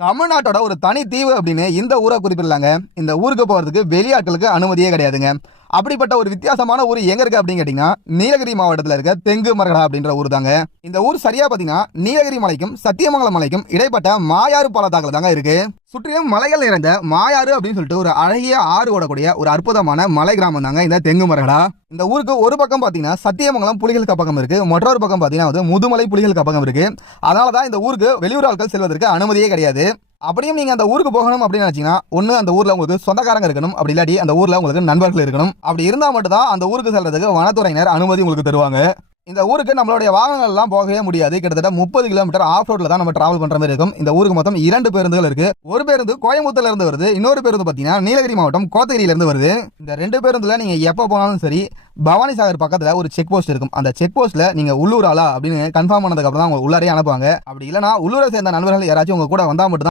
தமிழ்நாட்டோட ஒரு தனி தீவு அப்படின்னு இந்த ஊரை குறிப்பிடலாங்க. இந்த ஊருக்கு போறதுக்கு வெளியாட்களுக்கு அனுமதியே கிடையாதுங்க. அப்படிப்பட்ட ஒரு வித்தியாசமான ஊர் எங்க இருக்கு அப்படின்னு கேட்டீங்கன்னா, நீலகிரி மாவட்டத்தில் இருக்க தெங்கு மரகடா அப்படின்ற ஊர் தாங்க. இந்த ஊர் சரியா பாத்தீங்கன்னா நீலகிரி மலைக்கும் சத்தியமங்கலம் மலைக்கும் இடைப்பட்ட மாயாறு பள்ளத்தாக்குல தாங்க இருக்கு. சுற்றிலும் மலைகள் நிறைந்த மாயாறு அப்படின்னு சொல்லிட்டு ஒரு அழகிய ஆறு ஓடக்கூடிய ஒரு அற்புதமான மலை கிராமம் தாங்க இந்த தெங்கு மரகடா. இந்த ஊருக்கு ஒரு பக்கம் பாத்தீங்கன்னா சத்தியமங்கலம் புலிகள் காப்பகம் இருக்கு, மற்றொரு பக்கம் பாத்தீங்கன்னா முதுமலை புலிகள் காப்பகம் இருக்கு. அதனாலதான் இந்த ஊருக்கு வெளியூர் ஆட்கள் செல்வதற்கு அனுமதியே கிடையாது. அப்படியும் நீங்க அந்த ஊருக்கு போகணும் அப்படின்னு நினைச்சீங்கன்னா, ஒண்ணு அந்த ஊர்ல உங்களுக்கு சொந்தக்காரங்க இருக்கணும், அப்படி இல்லாட்டி அந்த ஊர்ல உங்களுக்கு நண்பர்கள் இருக்கணும். அப்படி இருந்தா மட்டும் தான் அந்த ஊருக்கு செல்றதுக்கு வனத்துறையினர் அனுமதி உங்களுக்கு தருவாங்க. இந்த ஊருக்கு நம்மளுடைய வாகனங்கள் எல்லாம் போகவே முடியாது. கிட்டத்தட்ட 30 கிலோமீட்டர் ஆஃப் ரோட்ல தான் நம்ம டிராவல் பண்ற மாதிரி இருக்கும். இந்த ஊருக்கு மொத்தம் 2 பேருந்துகள் இருக்கு. ஒரு பேருந்து கோயம்புத்தூர்ல இருந்து வருது, இன்னொரு பேருந்து பாத்தீங்கன்னா நீலகிரி மாவட்டம் கோத்தகிரியில இருந்து வருது. இந்த 2 பேருந்துல நீங்க எப்ப போனாலும் சரி, பவானி சாகர் பக்கத்துல ஒரு செக் போஸ்ட் இருக்கும். அந்த செக் போஸ்ட்ல நீங்க உள்ளூர் ஆளா அப்படின்னு கன்ஃபார்ம் பண்ணதுக்கு அப்புறம் தான் உங்க உள்ளாரே அனுப்புவாங்க. அப்படி இல்லைன்னா உள்ளூரை சேர்ந்த நண்பர்கள் யாராச்சும் உங்க கூட வந்தா மட்டும்